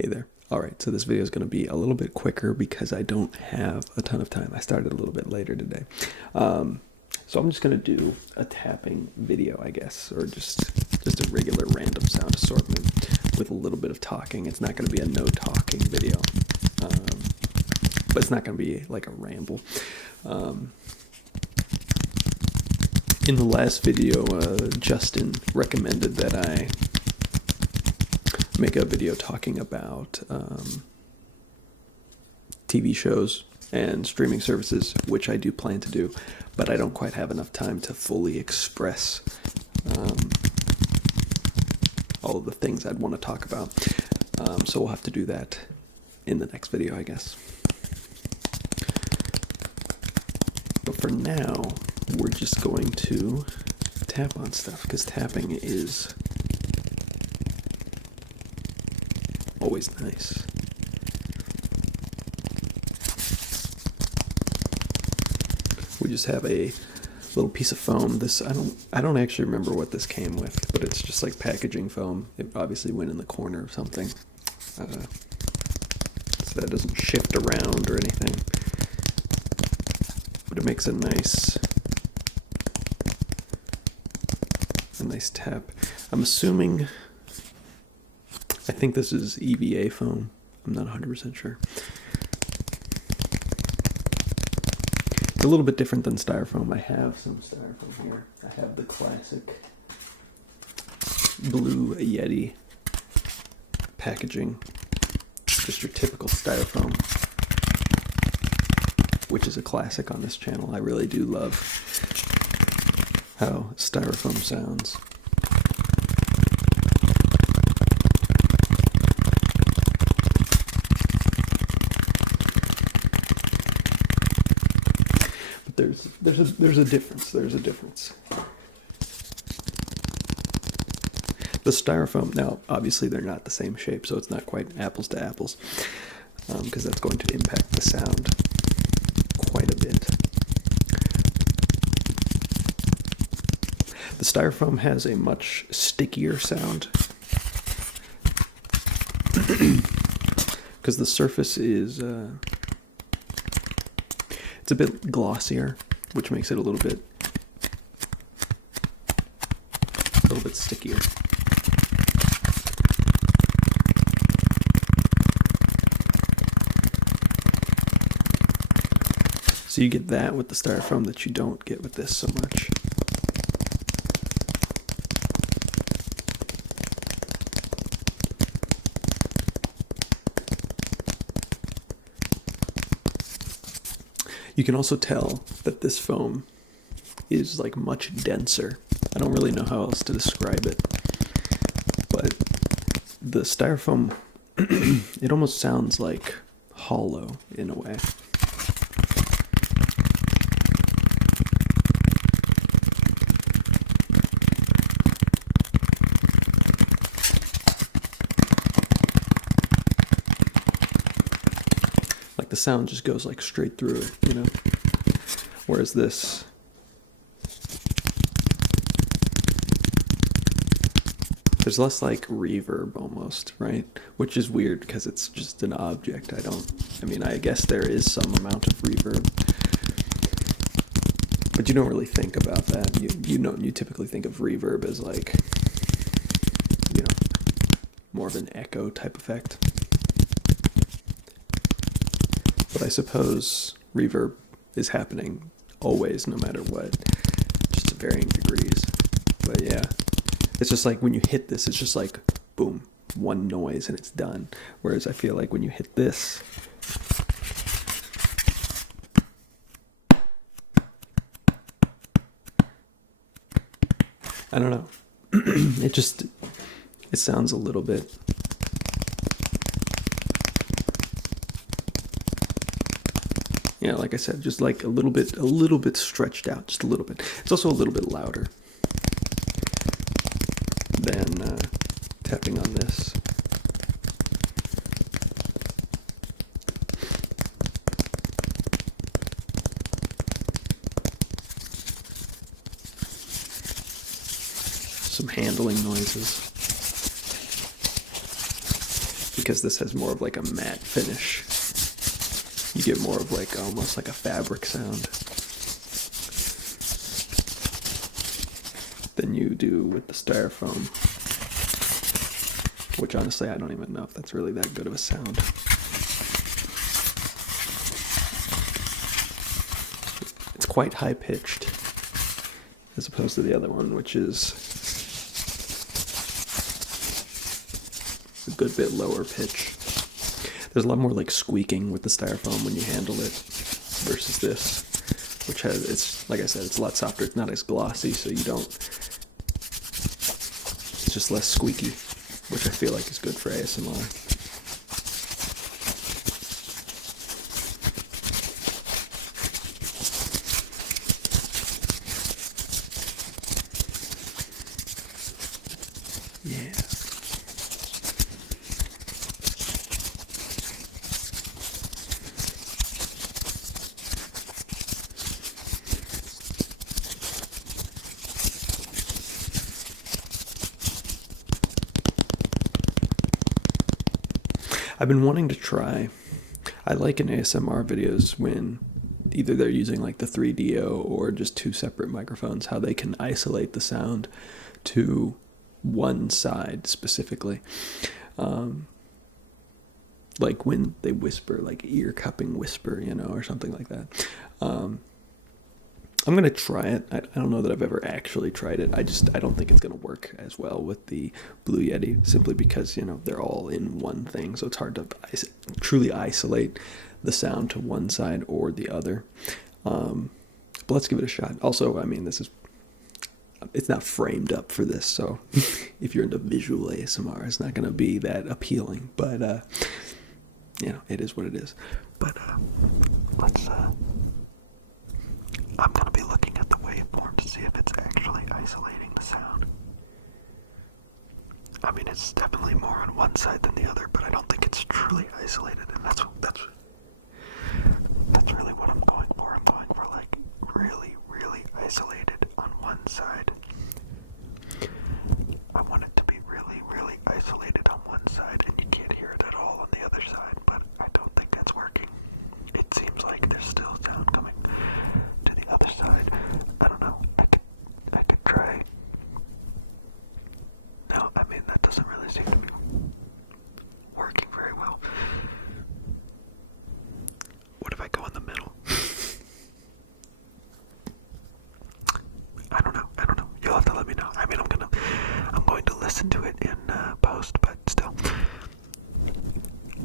Hey there. Alright, so this video is going to be a little bit quicker because I don't have a ton of time. I started a little bit later today. So I'm just going to do a tapping video, I guess, or just a regular random sound assortment with a little bit of talking. It's not going to be a no talking video, but it's not going to be like a ramble. In the last video, Justin recommended that I make a video talking about TV shows and streaming services, which I do plan to do, but I don't quite have enough time to fully express all of the things I'd want to talk about. So we'll have to do that in the next video, I guess. But for now, we're just going to tap on stuff, because tapping is always nice. We just have a little piece of foam. This I don't actually remember what this came with, but it's just like packaging foam. It obviously went in the corner of something, so that it doesn't shift around or anything. But it makes a nice tap. I'm assuming. I think this is EVA foam. I'm not 100% sure. It's a little bit different than styrofoam. I have some styrofoam here. I have the classic blue Yeti packaging. Just your typical styrofoam, which is a classic on this channel. I really do love how styrofoam sounds. There's a difference. There's a difference. The styrofoam, now obviously they're not the same shape, so it's not quite apples to apples, because that's going to impact the sound quite a bit. The styrofoam has a much stickier sound because the surface is it's a bit glossier, which makes it a little bit stickier. So you get that with the styrofoam that you don't get with this so much. You can also tell that this foam is like much denser. I don't really know how else to describe it, but the styrofoam, it almost sounds like hollow in a way. Like the sound just goes like straight through it, you know? Whereas this, there's less like reverb almost, right? Which is weird because it's just an object. I guess there is some amount of reverb, but you don't really think about that. You typically think of reverb as like, more of an echo type effect. But I suppose reverb is happening always, no matter what, just to varying degrees. But yeah, it's just like when you hit this, it's just like boom, one noise and it's done. Whereas I feel like when you hit this, I don't know, it sounds a little bit. Yeah, like I said, just like a little bit stretched out, just a little bit. It's also a little bit louder than tapping on this. Some handling noises. because this has more of like a matte finish. You get more of like almost like a fabric sound than you do with the styrofoam, which honestly I don't even know if that's really that good of a sound. It's quite high pitched as opposed to the other one, which is a good bit lower pitch. There's a lot more like squeaking with the styrofoam when you handle it versus this, which has, it's like I said, it's a lot softer. It's not as glossy, so you don't, it's just less squeaky, which I feel like is good for ASMR. Yeah. I've been wanting to try, I like in ASMR videos when either they're using like the 3DO or just two separate microphones, how they can isolate the sound to one side specifically. Like when they whisper, like ear cupping whisper, you know, or something like that. I'm going to try it. I don't know that I've ever actually tried it. I don't think it's going to work as well with the Blue Yeti, simply because, you know, they're all in one thing. So it's hard to truly isolate the sound to one side or the other. But let's give it a shot. Also, I mean, it's not framed up for this. So if you're into visual ASMR, it's not going to be that appealing. But, you know, it is what it is. But I'm going to be looking at the waveform to see if it's actually isolating the sound. I mean, it's definitely more on one side than the other, but I don't think it's truly isolated, and that's really what I'm going for. I'm going for like really, really isolated on one side. I want it to be really, really isolated on one side, and you can't hear it at all on the other side, but I don't think that's working. It seems like there's still sound coming to the other side. I don't know. I could try. No, I mean, that doesn't really seem to be working very well. What if I go in the middle? I don't know. You'll have to let me know. I mean, I'm going to listen to it in post, but still,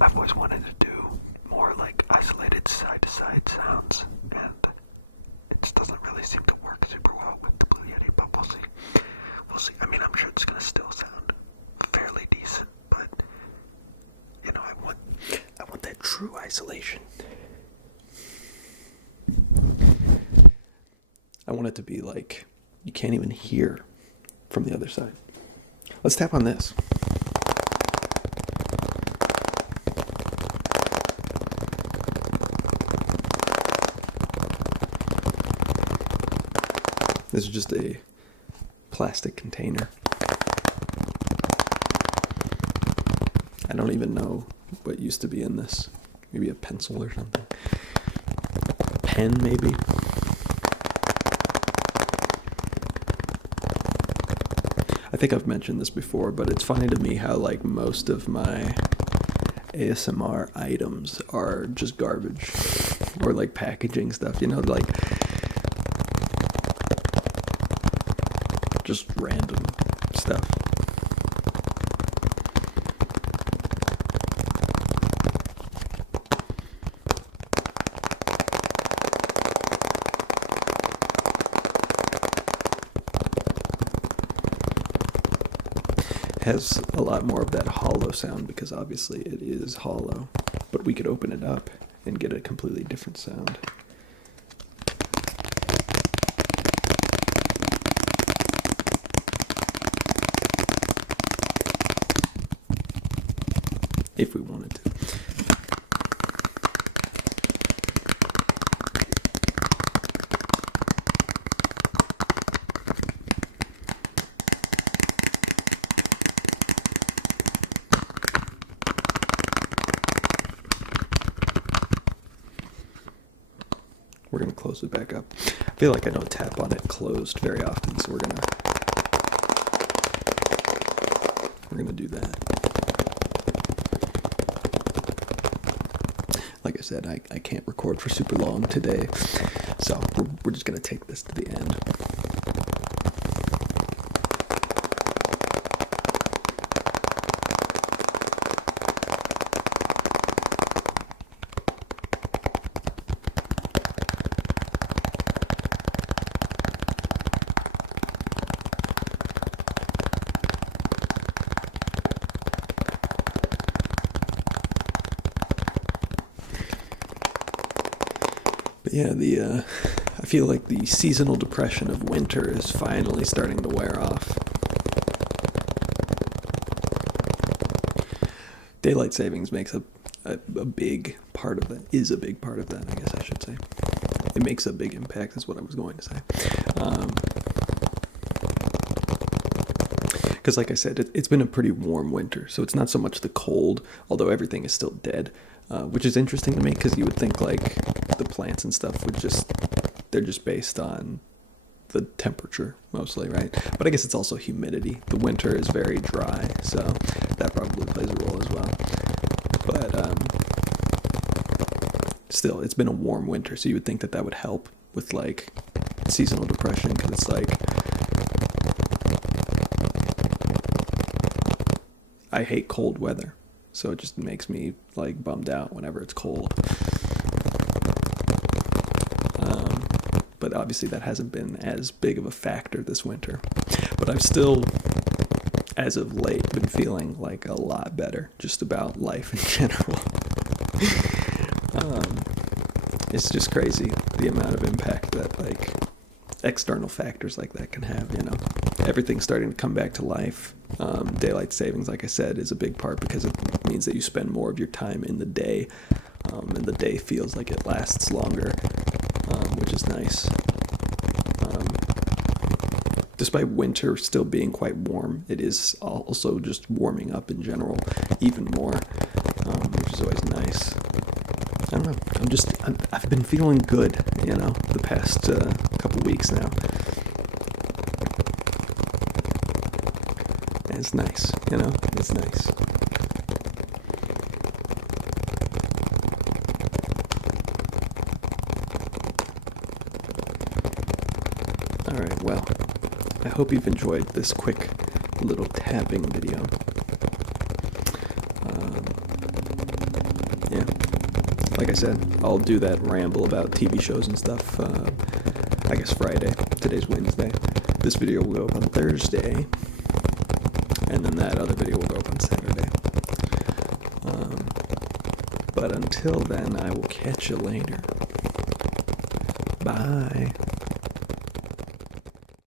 I've always wanted to do more like isolated side-to-side sounds, and it just doesn't really seem to work super well with the Blue Yeti, but we'll see. We'll see. I mean, I'm sure it's gonna still sound fairly decent, but you know, I want that true isolation. I want it to be like you can't even hear from the other side. Let's tap on this. This is just a plastic container. I don't even know what used to be in this. Maybe a pencil or something. A pen, maybe. I think I've mentioned this before, but it's funny to me how like most of my ASMR items are just garbage or like packaging stuff, you know, like just random stuff. Has a lot more of that hollow sound because obviously it is hollow, but we could open it up and get a completely different sound. If we wanted to. we're gonna close it back up. I feel like I don't tap on it closed very often, so we're gonna do that. Like I said, I can't record for super long today, so we're just gonna take this to the end. But yeah, I feel like the seasonal depression of winter is finally starting to wear off. Daylight savings makes a big part of that, is a big part of that, I guess I should say. It makes a big impact, is what I was going to say. Because like I said, it's been a pretty warm winter, so it's not so much the cold, although everything is still dead, which is interesting to me, because you would think like the plants and stuff they're just based on the temperature mostly, right? But I guess it's also humidity. The winter is very dry, so that probably plays a role as well. But still, it's been a warm winter, so you would think that would help with like seasonal depression, because it's like I hate cold weather, so it just makes me like bummed out whenever it's cold. But obviously that hasn't been as big of a factor this winter. But I've still, as of late, been feeling like a lot better just about life in general. It's just crazy the amount of impact that like external factors like that can have, you know. Everything's starting to come back to life. Daylight savings, like I said, is a big part because it means that you spend more of your time in the day, and the day feels like it lasts longer, which is nice. Despite winter still being quite warm, it is also just warming up in general even more, which is always nice. I don't know, I've been feeling good, you know, the past couple weeks now. And it's nice, you know, it's nice. Alright, well, I hope you've enjoyed this quick little tapping video. Yeah, like I said, I'll do that ramble about TV shows and stuff, I guess Friday. Today's Wednesday. This video will go up on Thursday, and then that other video will go up on Saturday. But until then, I will catch you later. Bye.